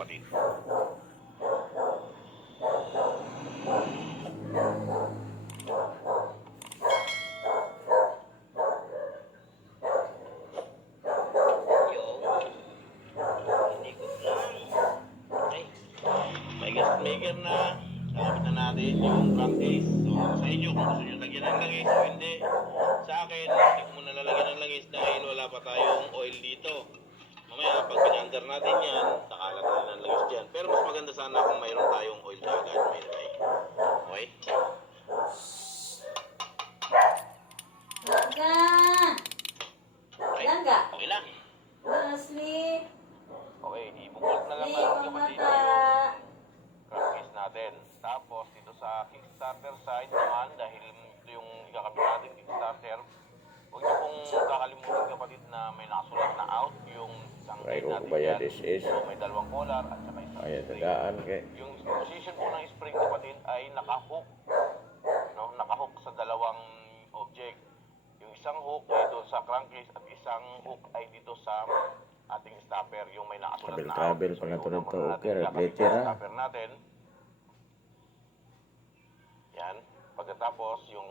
kapatid. May gasket maker na. Kakabit na natin yung crankcase. So, sa inyo kung gusto nyo lagyan ng langis o hindi. Sa akin, hindi ko muna lalagyan ng langis dahil wala pa tayong oil dito. Mamaya, pag pinandar natin yan, sakalat na ng langis dyan. Pero mas maganda sana kung mayroon tayong oil na agad. May lagay. Okay? Langga! Okay? Langga! Okay lang. Sleep! Okay, ibukod na lang Hey, natin kapatid pamata! yung crankcase natin. Tapos, dito sa kickstarter side naman, dahil ito yung ikakabit natin kickstarter, huwag niyo pong kakalimutan kapatid na may nakasulat na out yung isang Right, guide natin kubaya, dyan. this is. So, may dalawang collar at saka isang Ayan, spring. tandaan kay. Yung position po ng spring kapatid ay nakahook. No? Nakahook sa dalawang object. Yung isang hook ay doon sa crankcase at isang hook ay dito sa ating stopper, yung may nakasulat na out. Kabel-kabel pa na to yung nito. muna Okay, natin red kakabit letter, yung ha? stopper natin. Yan. Pagkatapos, yung